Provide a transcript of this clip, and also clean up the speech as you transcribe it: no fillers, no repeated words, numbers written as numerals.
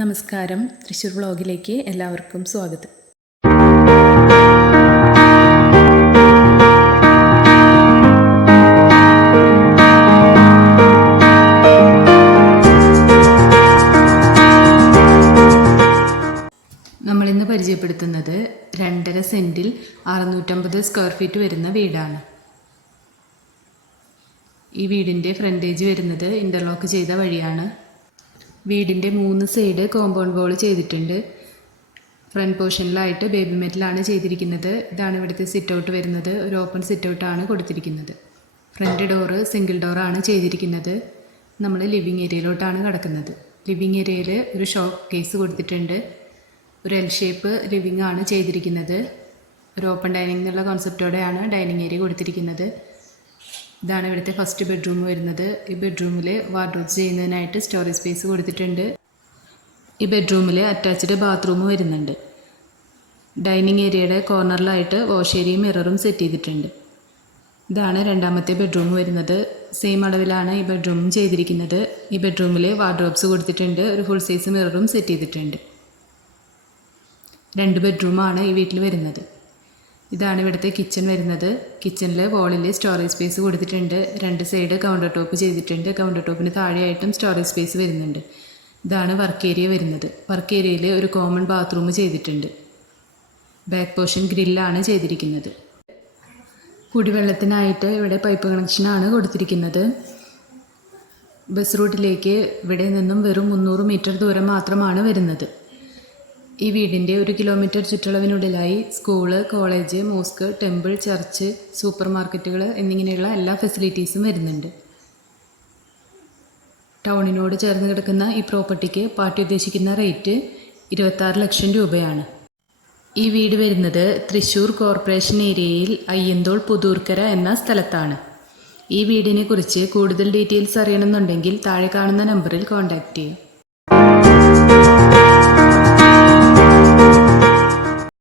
നമസ്കാരം, തൃശ്ശൂർ വ്ളോഗിലേക്ക് എല്ലാവർക്കും സ്വാഗതം. നമ്മളിന്ന് പരിചയപ്പെടുത്തുന്നത് 2.5 സെൻറ്റിൽ 650 സ്ക്വയർ ഫീറ്റ് വരുന്ന വീടാണ്. ഈ വീടിൻ്റെ ഫ്രണ്ടേജ് വരുന്നത് ഇൻ്റർലോക്ക് ചെയ്ത വഴിയാണ്. വീടിൻ്റെ 3 സൈഡ് കോമ്പൗണ്ട് വാൾ ചെയ്തിട്ടുണ്ട്. ഫ്രണ്ട് പോർഷനിലായിട്ട് ബേബി മെറ്റലാണ് ചെയ്തിരിക്കുന്നത്. ഇതാണ് ഇവിടുത്തെ സിറ്റ് ഔട്ട് വരുന്നത്. ഒരു ഓപ്പൺ സിറ്റ് ഔട്ടാണ് കൊടുത്തിരിക്കുന്നത്. ഫ്രണ്ട് ഡോറ് സിംഗിൾ ഡോറാണ് ചെയ്തിരിക്കുന്നത്. നമ്മൾ ലിവിങ് ഏരിയയിലോട്ടാണ് കിടക്കുന്നത്. ലിവിങ് ഏരിയയിൽ ഒരു ഷോപ്പ് കേസ് കൊടുത്തിട്ടുണ്ട്. ഒരു എൽ ഷേപ്പ് ലിവിങ് ആണ് ചെയ്തിരിക്കുന്നത്. ഒരു ഓപ്പൺ ഡൈനിങ് എന്നുള്ള കോൺസെപ്റ്റോടെയാണ് ഡൈനിങ് ഏരിയ കൊടുത്തിരിക്കുന്നത്. ഇതാണ് ഇവിടുത്തെ ഫസ്റ്റ് ബെഡ്റൂം വരുന്നത്. ഈ ബെഡ്റൂമിൽ വാർഡ്രോബ്സ് ചെയ്യുന്നതിനായിട്ട് സ്റ്റോറേജ് സ്പേസ് കൊടുത്തിട്ടുണ്ട്. ഈ ബെഡ്റൂമിൽ അറ്റാച്ച്ഡ് ബാത്റൂം വരുന്നുണ്ട്. ഡൈനിങ് ഏരിയയുടെ കോർണറിലായിട്ട് വാഷ് ഏരിയയും മിററും സെറ്റ് ചെയ്തിട്ടുണ്ട്. ഇതാണ് രണ്ടാമത്തെ ബെഡ്റൂം വരുന്നത്. സെയിം അളവിലാണ് ഈ ബെഡ്റൂമും ചെയ്തിരിക്കുന്നത്. ഈ ബെഡ്റൂമിൽ വാർഡ്രോബ്സ് കൊടുത്തിട്ടുണ്ട്. ഒരു ഫുൾ സൈസ് മിററും സെറ്റ് ചെയ്തിട്ടുണ്ട്. 2 ബെഡ്റൂമാണ് ഈ വീട്ടിൽ വരുന്നത്. ഇതാണ് ഇവിടുത്തെ കിച്ചൺ വരുന്നത്. കിച്ചണിൽ വാളിൽ സ്റ്റോറേജ് സ്പേസ് കൊടുത്തിട്ടുണ്ട്. 2 സൈഡ് കൗണ്ടർ ടോപ്പ് ചെയ്തിട്ടുണ്ട്. കൗണ്ടർ ടോപ്പിന് താഴെയായിട്ടും സ്റ്റോറേജ് സ്പേസ് വരുന്നുണ്ട്. ഇതാണ് വർക്ക് ഏരിയ വരുന്നത്. വർക്ക് ഏരിയയിൽ ഒരു കോമൺ ബാത്റൂം ചെയ്തിട്ടുണ്ട്. ബാക്ക് പോർഷൻ ഗ്രില്ലാണ് ചെയ്തിരിക്കുന്നത്. കുടിവെള്ളത്തിനായിട്ട് ഇവിടെ പൈപ്പ് കണക്ഷനാണ് കൊടുത്തിരിക്കുന്നത്. ബസ് റൂട്ടിലേക്ക് ഇവിടെ നിന്നും വെറും 300 മീറ്റർ ദൂരം മാത്രമാണ് വരുന്നത്. ഈ വീടിൻ്റെ 1 കിലോമീറ്റർ ചുറ്റളവിനുള്ളിലായി school, college, mosque, temple, church, super മാർക്കറ്റുകൾ എന്നിങ്ങനെയുള്ള എല്ലാ ഫെസിലിറ്റീസും വരുന്നുണ്ട്. ടൗണിനോട് ചേർന്ന് കിടക്കുന്ന ഈ പ്രോപ്പർട്ടിക്ക് പാർട്ടി ഉദ്ദേശിക്കുന്ന റേറ്റ് 26 ലക്ഷം രൂപയാണ്. ഈ വീട് വരുന്നത് തൃശ്ശൂർ കോർപ്പറേഷൻ ഏരിയയിൽ അയ്യന്തോൾ പുതൂർക്കര എന്ന സ്ഥലത്താണ്. ഈ വീടിനെ കുറിച്ച് കൂടുതൽ ഡീറ്റെയിൽസ് അറിയണമെന്നുണ്ടെങ്കിൽ താഴെ കാണുന്ന നമ്പറിൽ കോൺടാക്റ്റ് ചെയ്യാം.